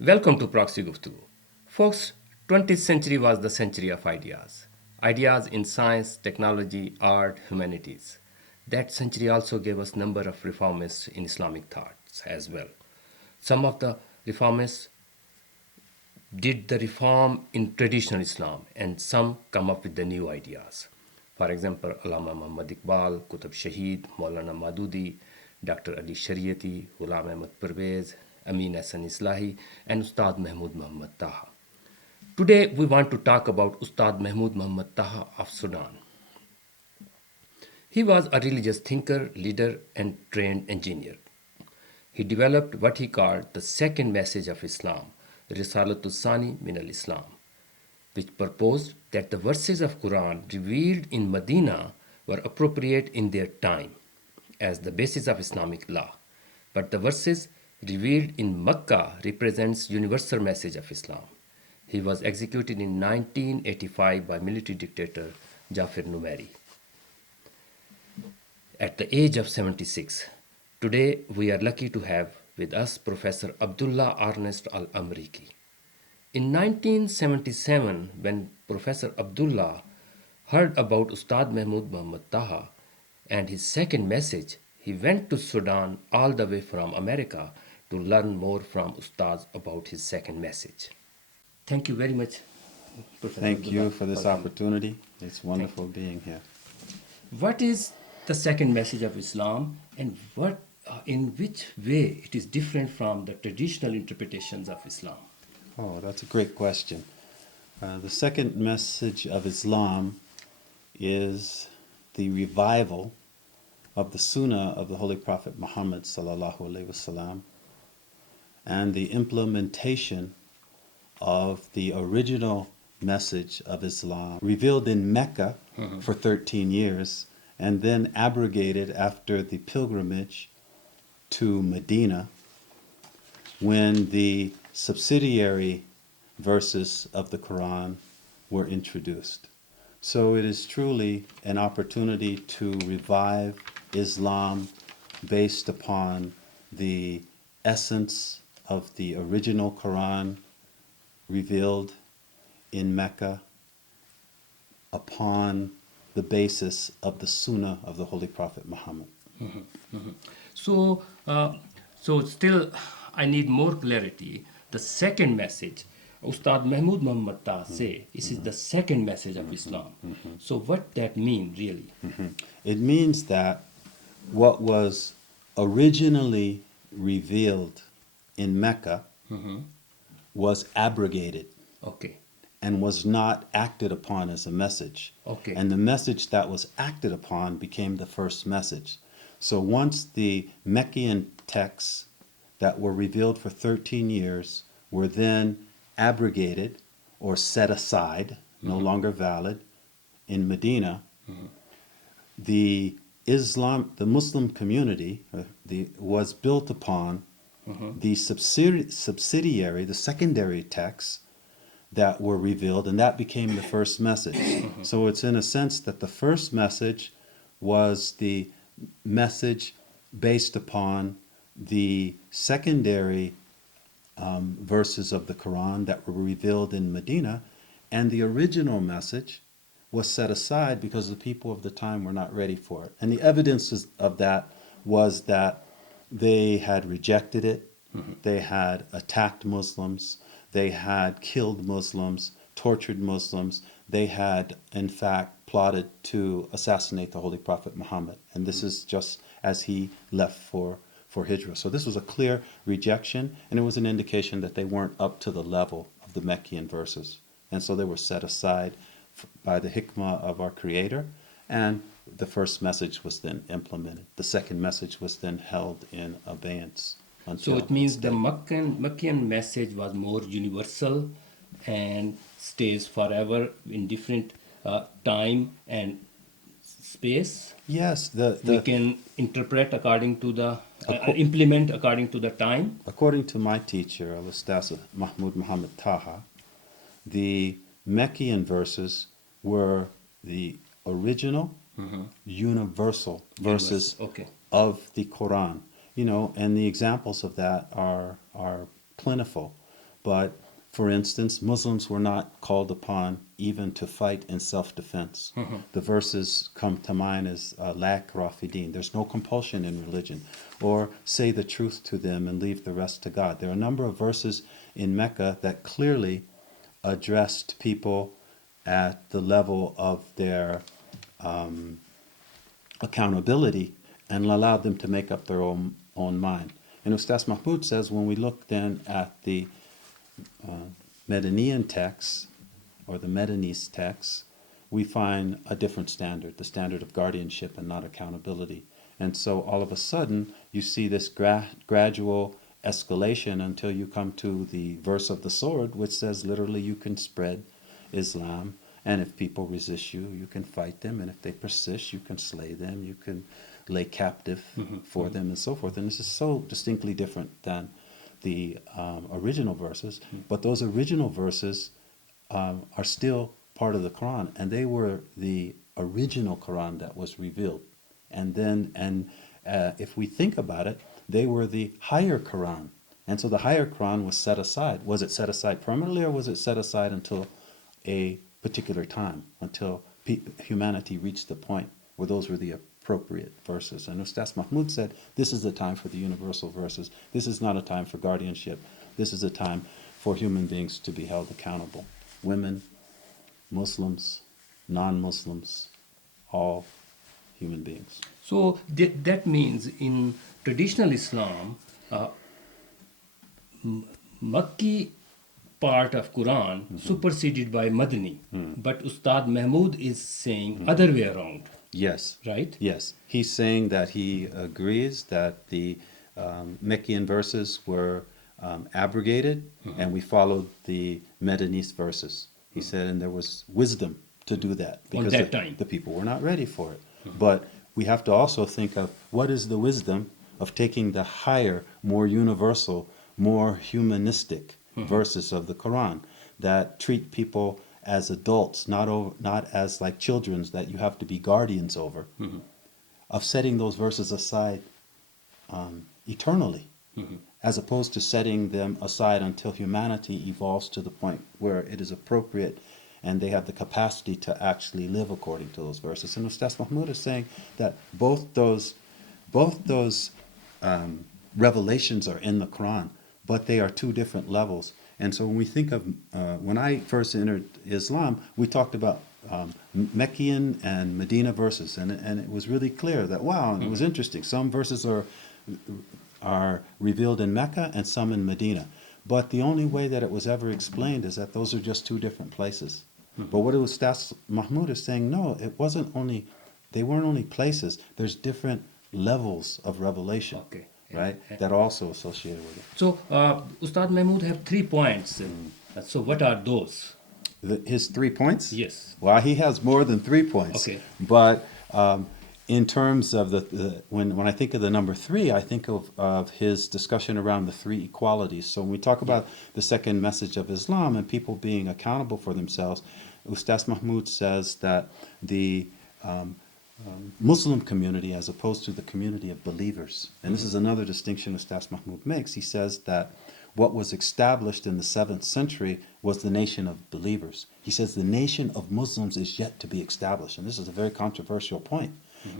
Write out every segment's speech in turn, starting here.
Welcome to Proxy Guftugu. Folks, 20th century was the century of ideas. Ideas in science, technology, art, humanities. That century also gave us number of reformists in Islamic thoughts as well. Some of the reformists did the reform in traditional Islam and some come up with the new ideas. For example, Allama Muhammad Iqbal, Qutb Shahid, Maulana Madudi, Dr. Ali Shariati, Ghulam Ahmad Pervez, Amin Hassan Islahi, and Ustad Mahmoud Muhammad Taha. Today we want to talk about Ustad Mahmoud Muhammad Taha of Sudan. He was a religious thinker, leader, and trained engineer. He developed what he called the second message of Islam, Risalatul Sani min al-Islam, which proposed that the verses of Quran revealed in Medina were appropriate in their time as the basis of Islamic law. But the verses revealed in Mecca represents universal message of Islam. He was executed in 1985 by military dictator Jafar Numeri at the age of 76. Today we are lucky to have with us Professor Abdullah Ernest al-Amariki. In 1977, when Professor Abdullah heard about Ustad Mahmoud Muhammad Taha and his second message, he went to Sudan all the way from America to learn more from Ustad about his second message. Thank you very much, Professor Thank Abdullah, you for this opportunity. It's wonderful being here. What is the second message of Islam and in which way it is different from the traditional interpretations of Islam? Oh, that's a great question. The second message of Islam is the revival of the Sunnah of the Holy Prophet Muhammad sallallahu alaihi wasallam and the implementation of the original message of Islam revealed in Mecca for 13 years and then abrogated after the pilgrimage to Medina when the subsidiary verses of the Quran were introduced. So it is truly an opportunity to revive Islam based upon the essence of the original Quran revealed in Mecca upon the basis of the Sunnah of the Holy Prophet Muhammad. So, still, I need more clarity. The second message, Ustad Mahmoud Muhammad Taha say, this is the second message of Islam. So, what that mean really? It means that what was originally revealed in Mecca was abrogated Okay, and was not acted upon as a message. okay, And the message that was acted upon became the first message. So once the Meccan texts that were revealed for 13 years were then abrogated or set aside, no longer valid, in Medina, the Muslim community was built upon the subsidiary, the secondary texts that were revealed, and that became the first message. So it's in a sense that the first message was the message based upon the secondary verses of the Quran that were revealed in Medina, and the original message was set aside because the people of the time were not ready for it. And the evidence of that was that they had rejected it, they had attacked Muslims, they had killed Muslims, tortured Muslims, they had in fact plotted to assassinate the Holy Prophet Muhammad. And this is just as he left for Hijrah. So this was a clear rejection, and it was an indication that they weren't up to the level of the Meccan verses. And so they were set aside by the hikmah of our Creator, and the first message was then implemented. The second message was then held in abeyance. so it means the Meccan message was more universal and stays forever in different time and space. Yes, We can interpret according to the implement according to the time. according to my teacher, Ustaz Mahmoud Muhammad Taha, the Meccan verses were the original, universal verses Okay. of the Quran. And the examples of that are plentiful. But for instance, Muslims were not called upon even to fight in self-defense. The verses come to mind as La ikraha fi din. There's no compulsion in religion. Or say the truth to them and leave the rest to God. There are a number of verses in Mecca that clearly addressed people at the level of their accountability and allowed them to make up their own mind. And Ustaz Mahmoud says when we look then at the Medinian texts or the Medinese texts, we find a different standard, the standard of guardianship and not accountability. And so all of a sudden you see this gradual escalation until you come to the verse of the sword, which says literally you can spread Islam, and if people resist you, you can fight them, and if they persist, you can slay them, you can lay captive for them, and so forth. And this is so distinctly different than the original verses, but those original verses are still part of the Quran, and they were the original Quran that was revealed. And then, if we think about it, they were the higher Quran. And so the higher Quran was set aside. Was it set aside permanently, or was it set aside until a particular time, until humanity reached the point where those were the appropriate verses? And Ustaz Mahmoud said, this is the time for the universal verses. This is not a time for guardianship. This is a time for human beings to be held accountable. Women, Muslims, non-Muslims, all human beings. So that means in traditional Islam, Makki part of Quran superseded by Madani. But Ustad Mahmoud is saying other way around. Yes. Right? Yes. He's saying that he agrees that the Meccan verses were abrogated, and we followed the Medinese verses. He said, and there was wisdom to do that because that time. the people were not ready for it. But we have to also think of what is the wisdom of taking the higher, more universal, more humanistic verses of the Quran that treat people as adults, not as like children that you have to be guardians over, of setting those verses aside eternally, as opposed to setting them aside until humanity evolves to the point where it is appropriate and they have the capacity to actually live according to those verses. And Ustaz Mahmoud is saying that both those revelations are in the Quran, but they are two different levels. And so when we think of, when I first entered Islam, we talked about Meccan and Medina verses, and it was really clear that, wow, and it was interesting. Some verses are revealed in Mecca and some in Medina. But the only way that it was ever explained is that those are just two different places. But what Ustaz Mahmoud is saying, no, they weren't only places, there's different levels of revelation. Okay. Right? That are also associated with it. So, Ustad Mahmoud have 3 points. So, what are those? His 3 points? Yes. Well, he has more than 3 points. Okay. But in terms of when I think of the number 3, I think of his discussion around the 3 equalities. So when we talk about the second message of Islam and people being accountable for themselves, Ustaz Mahmoud says that the Muslim community as opposed to the community of believers. And this is another distinction Ustaz Mahmoud makes. He says that what was established in the 7th century was the nation of believers. He says the nation of Muslims is yet to be established. And this is a very controversial point.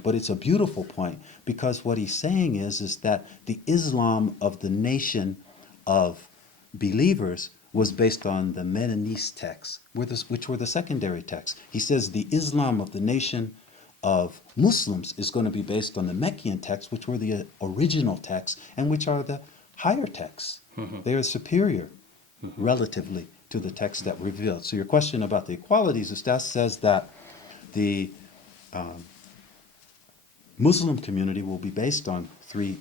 But it's a beautiful point because what he's saying is that the Islam of the nation of believers was based on the Medinese texts, which were the secondary texts. He says the Islam of the nation of Muslims is going to be based on the Meccan texts, which were the original texts, and which are the higher texts. They are superior relatively to the texts that were revealed. So your question about the equalities, Ustaz says that the Muslim community will be based on three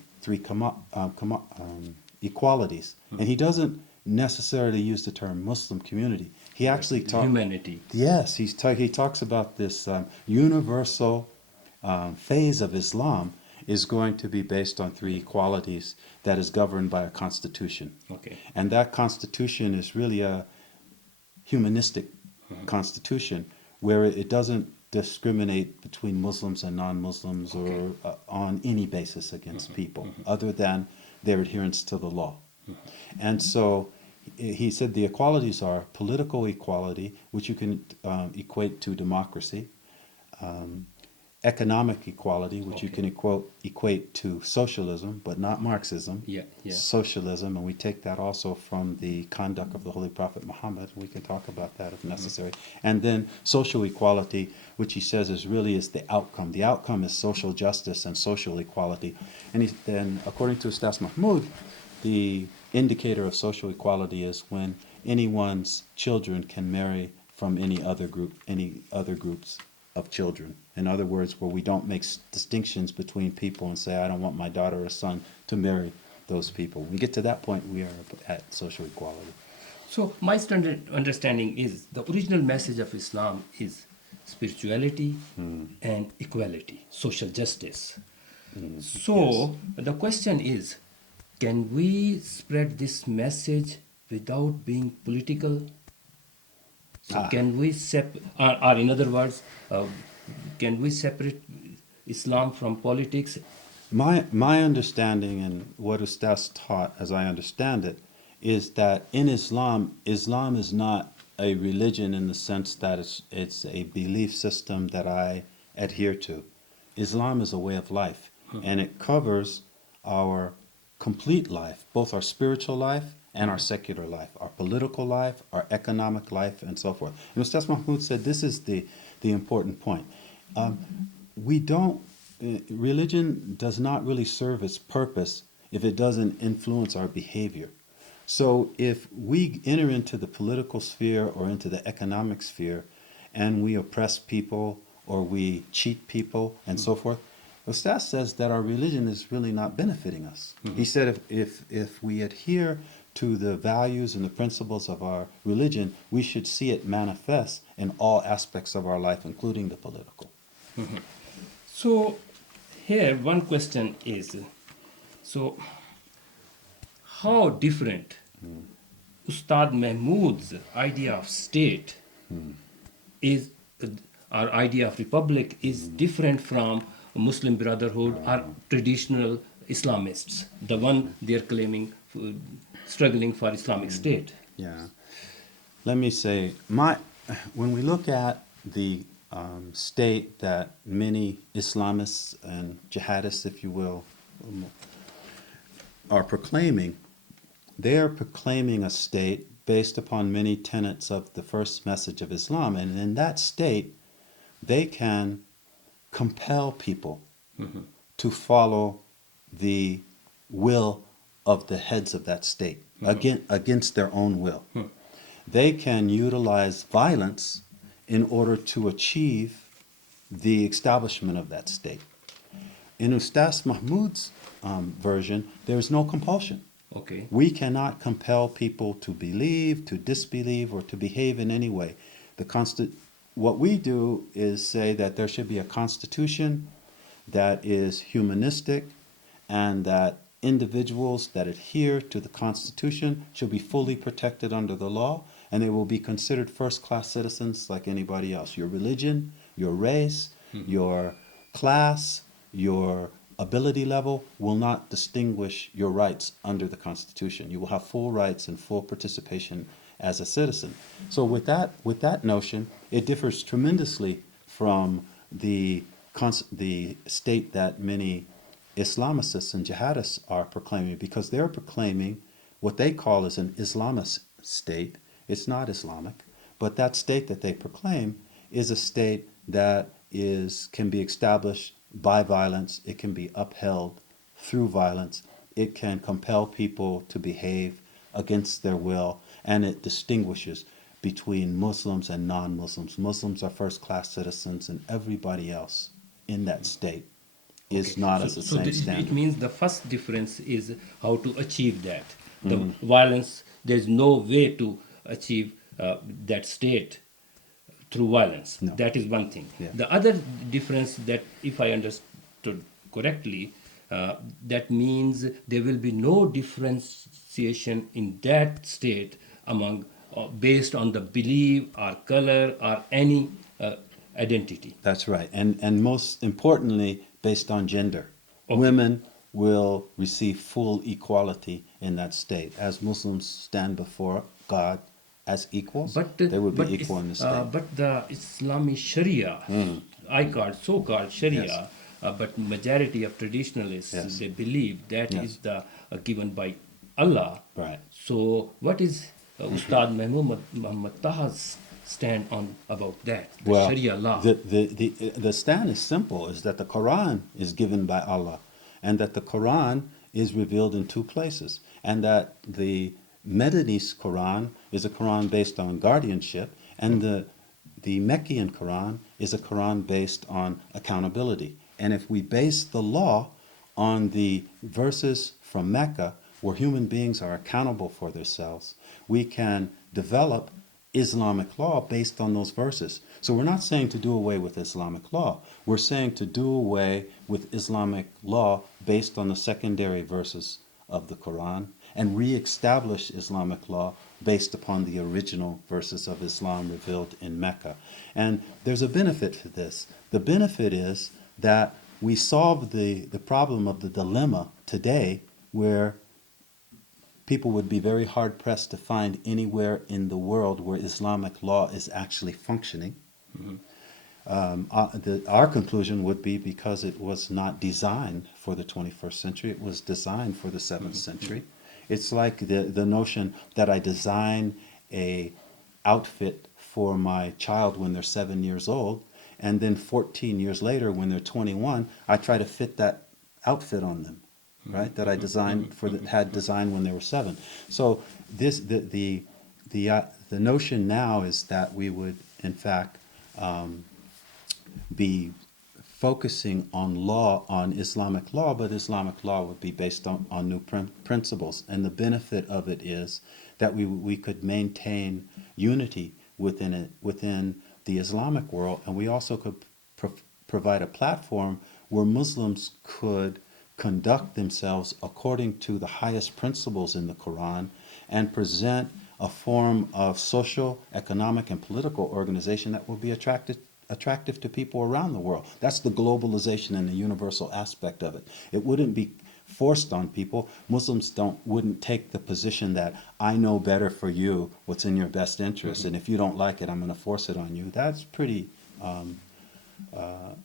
equalities. And he doesn't necessarily use the term Muslim community. He actually talks humanity. Yes, he talks about this universal phase of Islam is going to be based on 3 equalities that is governed by a constitution. Okay. And that constitution is really a humanistic constitution where it doesn't discriminate between Muslims and non-Muslims or on any basis against people other than their adherence to the law. And so he said the equalities are political equality, which you can equate to democracy, economic equality, which you can equate to socialism, but not Marxism. Yeah, yeah. Socialism, and we take that also from the conduct of the Holy Prophet Muhammad. We can talk about that if necessary. And then social equality, which he says is the outcome. The outcome is social justice and social equality. And then, according to Ustaz Mahmoud, the indicator of social equality is when anyone's children can marry from any other groups of children. In other words, where we don't make distinctions between people and say, I don't want my daughter or son to marry those people. When we get to that point, we are at social equality. So my standard understanding is the original message of Islam is spirituality and equality, social justice. So the question is, can we spread this message without being political? So can we or in other words, can we separate Islam from politics? My understanding and what Ustaz taught, as I understand it, is that in Islam is not a religion in the sense that it's a belief system that I adhere to. Islam is a way of life, and it covers our complete life, both our spiritual life and our secular life, our political life, our economic life, and so forth. And Ustaz Mahmoud said this is the important point. Religion does not really serve its purpose if it doesn't influence our behavior. So if we enter into the political sphere or into the economic sphere and we oppress people or we cheat people and so forth, Ustaz says that our religion is really not benefiting us. He said if we adhere to the values and the principles of our religion, we should see it manifest in all aspects of our life, including the political. So here one question is, so how different Ustad Mahmood's idea of state is, our idea of republic is different from Muslim Brotherhood or traditional Islamists, the one they're claiming, struggling for Islamic State. Yeah. Let me say, when we look at the state that many Islamists and jihadists, if you will, are proclaiming, they are proclaiming a state based upon many tenets of the first message of Islam. And in that state, they can compel people to follow the will of the heads of that state against their own will. They can utilize violence in order to achieve the establishment of that state. In Ustaz Mahmoud's version, there is no compulsion. Okay. We cannot compel people to believe, to disbelieve, or to behave in any way. What we do is say that there should be a constitution that is humanistic and that individuals that adhere to the constitution should be fully protected under the law, and they will be considered first-class citizens like anybody else. Your religion, your race, your class, your ability level will not distinguish your rights under the Constitution. You will have full rights and full participation as a citizen. So with that notion, it differs tremendously from the state that many Islamicists and jihadists are proclaiming, because they're proclaiming what they call as an Islamist state. It's not Islamic, but that state that they proclaim is a state that can be established by violence. It can be upheld through violence. It can compel people to behave against their will, and it distinguishes between Muslims and non-Muslims. Muslims are first-class citizens, and everybody else in that state is not at the same standard. It means the first difference is how to achieve that. The violence, there's no way to achieve that state through violence. No. That is one thing. Yeah. The other difference, that if I understood correctly, that means there will be no differentiation in that state among based on the belief or color or any identity. That's right. And most importantly, based on gender. Okay. Women will receive full equality in that state. As Muslims stand before God as equals, they would be equal in the state. but the Islamic Sharia, so-called Sharia, Yes. but majority of traditionalists Yes. they believe that Yes. is the given by Allah. Right. So what is Ustad Muhammad Taha's stand on about that, the Well, Sharia law? the stand is simple, is that the Quran is given by Allah, and that the Quran is revealed in two places, and that the Medinese Quran is a Quran based on guardianship, and the Meccan Quran is a Quran based on accountability. And if we base the law on the verses from Mecca, where human beings are accountable for themselves, we can develop Islamic law based on those verses. So we're not saying to do away with Islamic law. We're saying to do away with Islamic law based on the secondary verses of the Quran and re-establish Islamic law based upon the original verses of Islam revealed in Mecca. And there's a benefit to this. The benefit is that we solve the problem of the dilemma today where people would be very hard pressed to find anywhere in the world where Islamic law is actually functioning. Our conclusion would be because it was not designed for the 21st century, it was designed for the 7th century. It's like the notion that I design a outfit for my child when they're 7 years old, and then 14 years later when they're 21, I try to fit that outfit on them, right? That I designed had designed when they were 7. So this the notion now is that we would in fact be focusing on law, on Islamic law, but Islamic law would be based on new principles. And the benefit of it is that we could maintain unity within the Islamic world, and we also could provide a platform where Muslims could conduct themselves according to the highest principles in the Quran and present a form of social, economic, and political organization that will be attractive to people around the world. That's the globalization and the universal aspect of it. It wouldn't be forced on people. Muslims wouldn't take the position that I know better for you what's in your best interest, and if you don't like it, I'm going to force it on you. That's pretty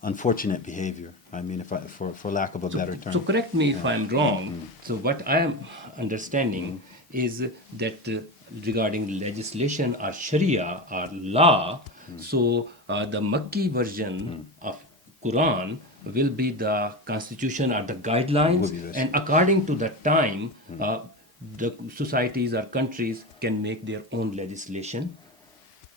unfortunate behavior. I mean, for lack of a better term. So correct me if I'm wrong. So what I am understanding is that regarding legislation or Sharia or law, so the Makki version of Quran will be the constitution or the guidelines, and according to the time, the societies or countries can make their own legislation.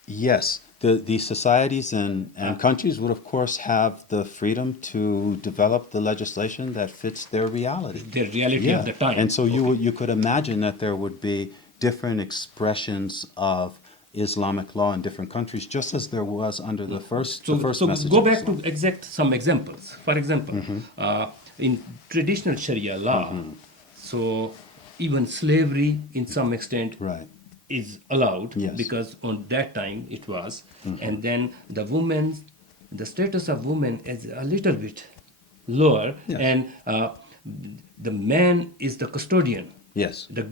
Yes, the societies and countries would of course have the freedom to develop the legislation that fits their reality. Their reality of the time. And so you could imagine that there would be different expressions of Islamic law in different countries, just as there was under the first message. Go of back Islam. to some examples. For example, in traditional Sharia law, so even slavery in some extent Right. is allowed, Yes. because on that time it was, and then the status of women is a little bit lower, Yes. and the man is the custodian, Yes. the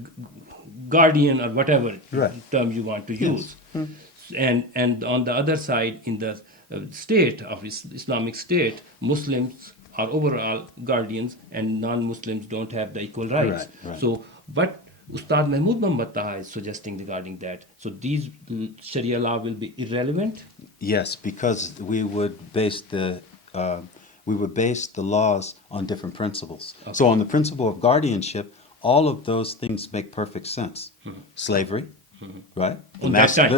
guardian or whatever Right. term you want to Yes. use. And on the other side, in the state of Islamic state, Muslims are overall guardians and non-Muslims don't have the equal rights. Right. So what Ustad Mahmoud Muhammad Taha is suggesting regarding that, so these Sharia law will be irrelevant? Yes, because we would base the laws on different principles. Okay. So on the principle of guardianship, all of those things make perfect sense. Slavery, right? On that time.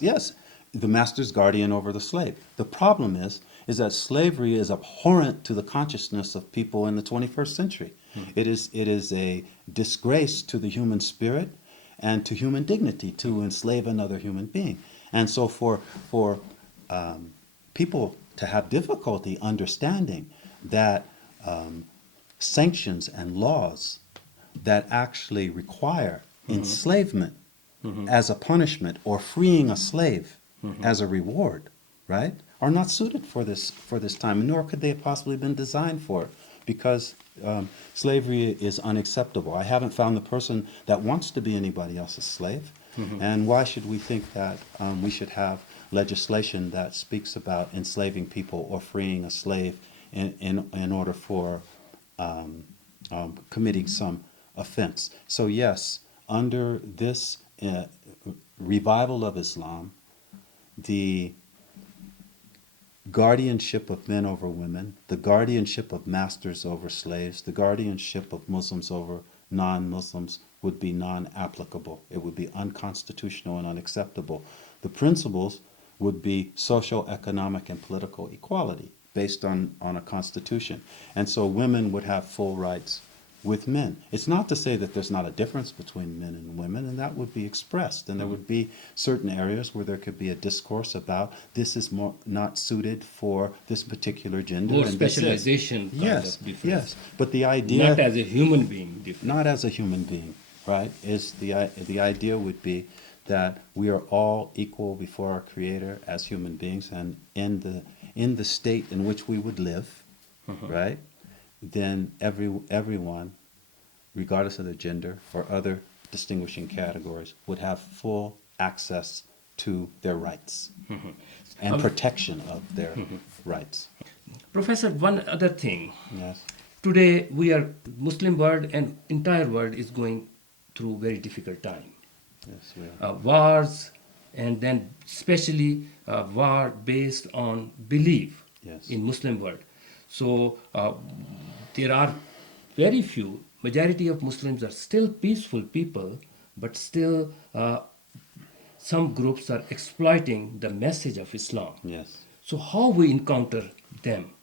Yes, the master's guardian over the slave. The problem is that slavery is abhorrent to the consciousness of people in the 21st century. It is a disgrace to the human spirit and to human dignity to enslave another human being. And so for people to have difficulty understanding that sanctions and laws that actually require enslavement as a punishment or freeing a slave as a reward, right, are not suited for this time, nor could they have possibly been designed for because slavery is unacceptable. I haven't found the person that wants to be anybody else's slave. And why should we think that we should have legislation that speaks about enslaving people or freeing a slave in order for committing some offense? So yes, under this revival of Islam, the guardianship of men over women, the guardianship of masters over slaves, the guardianship of Muslims over non-Muslims would be non-applicable. It would be unconstitutional and unacceptable. The principles would be social, economic, and political equality based on a constitution. And so women would have full rights with men. It's not to say that there's not a difference between men and women, and that would be expressed. And there would be certain areas where there could be a discourse about this is more not suited for this particular gender. More and this is. specialization kind Yes, of difference. yes. But the idea, Not as a human being different. not as a human being, right? Is the idea would be that we are all equal before our Creator as human beings, and in the state in which we would live, right? Then everyone, regardless of their gender or other distinguishing categories, would have full access to their rights and protection of their rights. Professor, one other thing. Yes. Today, Muslim world and entire world is going through very difficult time. Yes, we are. Wars, and then especially war based on belief Yes. in Muslim world. So there are very few, majority of Muslims are still peaceful people, but still some groups are exploiting the message of Islam. Yes. So how we encounter them?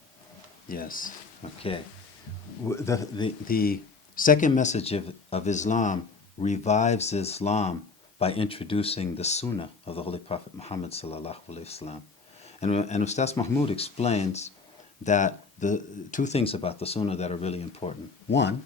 Yes. Okay. The second message of Islam revives Islam by introducing the Sunnah of the Holy Prophet Muhammad sallallahu alaihi wasallam, and Ustaz Mahmoud explains that the two things about the Sunnah that are really important. One,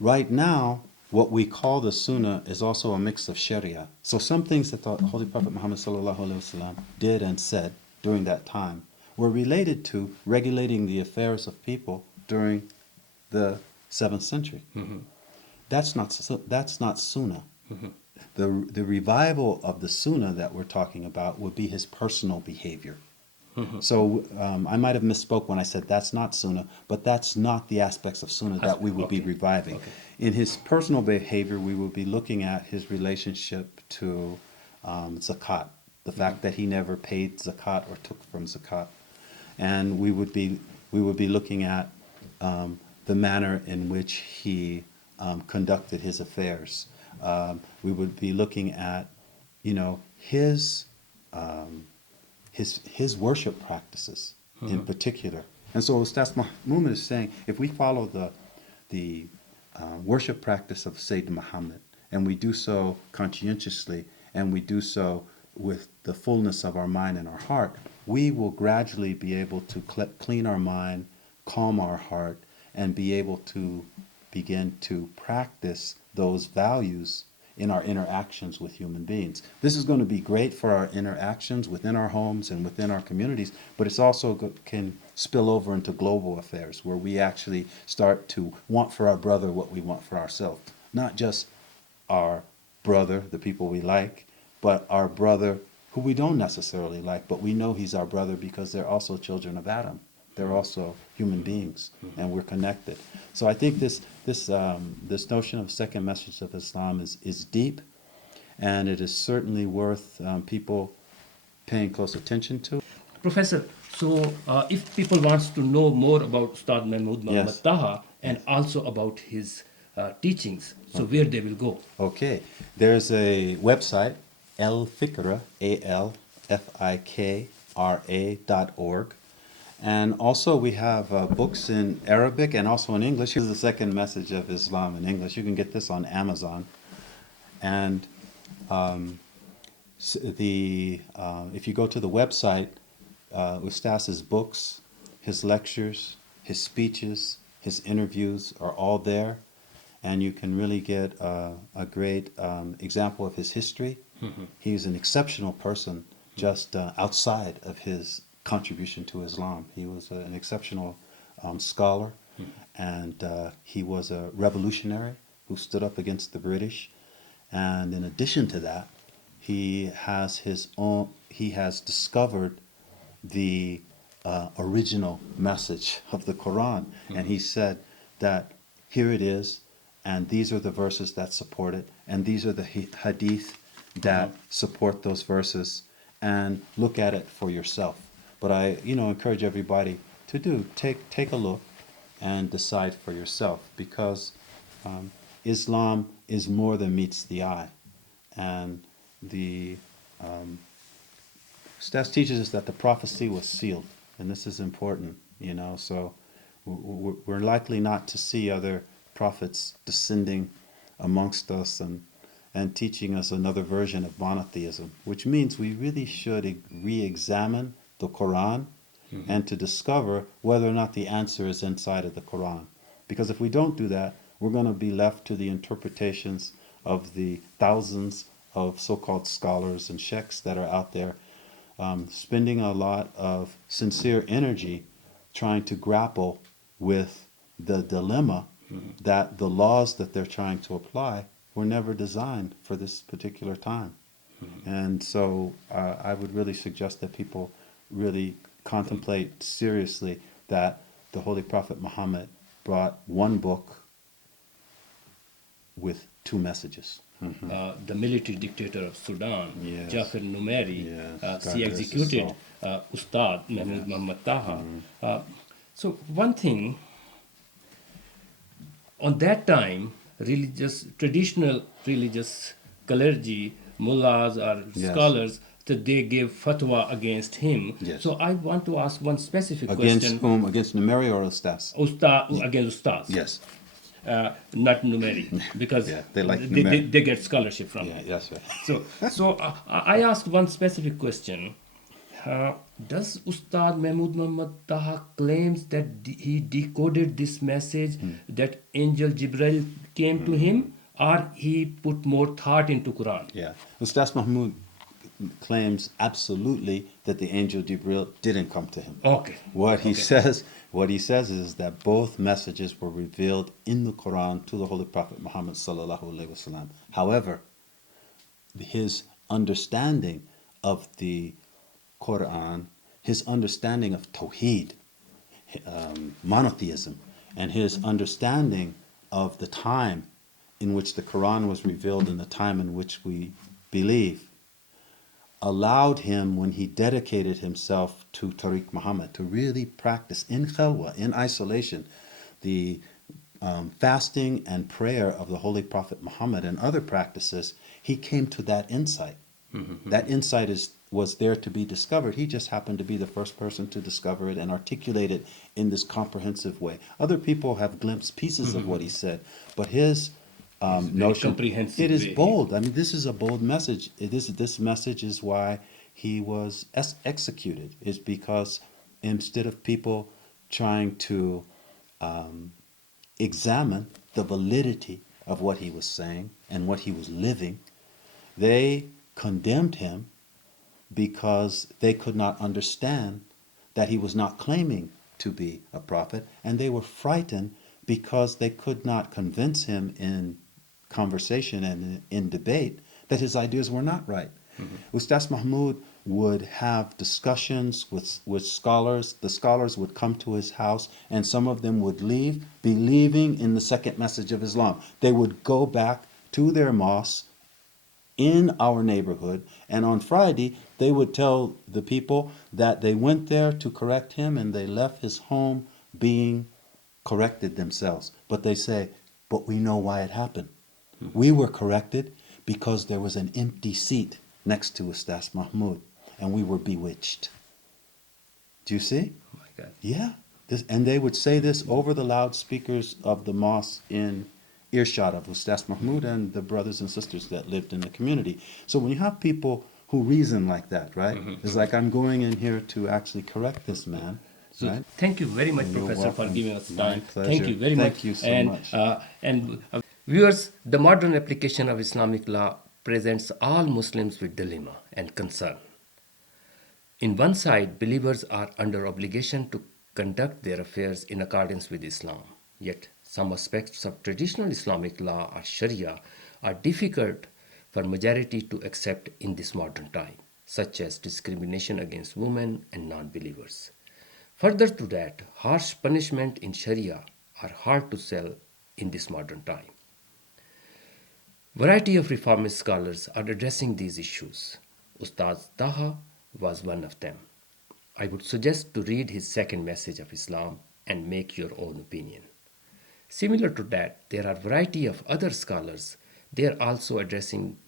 right now, what we call the Sunnah is also a mix of Sharia. So some things that the Holy Prophet Muhammad sallallahu alaihi wasallam did and said during that time were related to regulating the affairs of people during the 7th century. That's not Sunnah. The revival of the Sunnah that we're talking about would be his personal behavior. So I might have misspoke when I said that's not Sunnah, but that's not the aspects of Sunnah that we would be reviving. Okay. In his personal behavior, we would be looking at his relationship to zakat, the fact that he never paid zakat or took from zakat, and we would be looking at the manner in which he conducted his affairs. We would be looking at, his worship practices in particular. And so Ustaz Mahmoud is saying, if we follow the worship practice of Sayyidina Muhammad, and we do so conscientiously, and we do so with the fullness of our mind and our heart, we will gradually be able to clean our mind, calm our heart, and be able to begin to practice those values in our interactions with human beings. This is going to be great for our interactions within our homes and within our communities, but it's also can spill over into global affairs where we actually start to want for our brother what we want for ourselves. Not just our brother, the people we like, but our brother who we don't necessarily like, but we know he's our brother because they're also children of Adam. They're also human beings, and we're connected. So I think this notion of second message of Islam is deep, and it is certainly worth people paying close attention to. Professor, so if people wants to know more about Ustad Mahmoud Yes. Taha and also about his teachings, so where they will go? Okay, there's a website, al-fikra, alfikra.org. And also we have books in Arabic and also in English. Here's the second message of Islam in English. You can get this on Amazon. And if you go to the website, Ustaz's books, his lectures, his speeches, his interviews are all there. And you can really get a great example of his history. He's an exceptional person just outside of his contribution to Islam. He was an exceptional scholar And he was a revolutionary who stood up against the British. And in addition to that, he has discovered the original message of the Quran. And he said that here it is, and these are the verses that support it, and these are the hadith that support those verses, and look at it for yourself. But I, encourage everybody to take a look and decide for yourself, because Islam is more than meets the eye. And the Ustaz teaches us that the prophecy was sealed, and this is important, so we're likely not to see other prophets descending amongst us and teaching us another version of monotheism, which means we really should re-examine the Quran and to discover whether or not the answer is inside of the Quran. Because if we don't do that, we're going to be left to the interpretations of the thousands of so-called scholars and sheikhs that are out there, spending a lot of sincere energy trying to grapple with the dilemma that the laws that they're trying to apply were never designed for this particular time. And so I would really suggest that people really contemplate seriously that the Holy Prophet Muhammad brought one book with two messages. The military dictator of Sudan, Yes. Jafar Numeri, Yes. he God rest his executed soul. Ustad Muhammad Taha. So one thing, on that time, traditional religious clergy, mullahs or Yes. scholars, that they gave fatwa against him. Yes. So I want to ask one specific Against question. whom? Against Numeri or Ustaz? Against Ustaz. Yes. Not Numeri, because Yeah, they like they, Numeri. they get scholarship from Yeah, him. that's right. So I asked one specific question. Does Ustad Mahmoud Muhammad Taha claims that he decoded this message that Angel Jibril came to him, or he put more thought into Quran? Yeah. Ustaz Mahmoud claims absolutely that the angel Jibril didn't come to him. Okay. What he says is that both messages were revealed in the Quran to the Holy Prophet Muhammad sallallahu alaihi wasallam. However, his understanding of the Quran, his understanding of Tawheed, monotheism, and his understanding of the time in which the Quran was revealed and the time in which we believe, allowed him, when he dedicated himself to Tariq Muhammad, to really practice in khalwa, in isolation, the fasting and prayer of the Holy Prophet Muhammad and other practices. He came to that insight. That insight was there to be discovered. He just happened to be the first person to discover it and articulate it in this comprehensive way. Other people have glimpsed pieces of what he said, but his notion, comprehensive it is way. bold. I mean, this is a bold message. This message is why he was executed, is because instead of people trying to examine the validity of what he was saying and what he was living, they condemned him because they could not understand that he was not claiming to be a prophet, and they were frightened because they could not convince him in conversation and in debate that his ideas were not right. Ustaz Mahmoud would have discussions with scholars. The scholars would come to his house, and some of them would leave believing in the second message of Islam. They would go back to their mosque in our neighborhood, and on Friday they would tell the people that they went there to correct him and they left his home being corrected themselves. But they say, but we know why it happened. We were corrected because there was an empty seat next to Ustaz Mahmoud, and we were bewitched. Do you see? Oh my God. Yeah. And they would say this over the loudspeakers of the mosque in earshot of Ustaz Mahmoud and the brothers and sisters that lived in the community. So when you have people who reason like that, right? It's like, I'm going in here to actually correct this man, So right? thank you very much, You're Professor, for welcome. giving us My time. pleasure. Thank you very much. Thank you so and, much. Viewers, the modern application of Islamic law presents all Muslims with dilemma and concern. In one side, believers are under obligation to conduct their affairs in accordance with Islam. Yet, some aspects of traditional Islamic law or Sharia are difficult for majority to accept in this modern time, such as discrimination against women and non-believers. Further to that, harsh punishment in Sharia are hard to sell in this modern time. Variety of reformist scholars are addressing these issues. Ustaz Taha was one of them. I would suggest to read his second message of Islam and make your own opinion. Similar to that, there are variety of other scholars. They are also addressing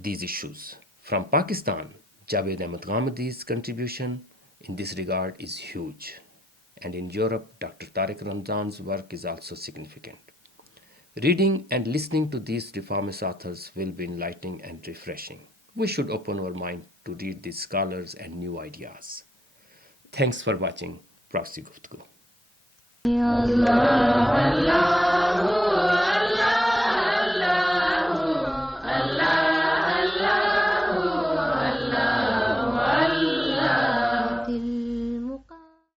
these issues. From Pakistan, Javed Ahmad Ghamdi's contribution in this regard is huge. And in Europe, Dr. Tariq Ramzan's work is also significant. Reading and listening to these reformist authors will be enlightening and refreshing. We should open our mind to read these scholars and new ideas. Thanks for watching Proxy Guftugu.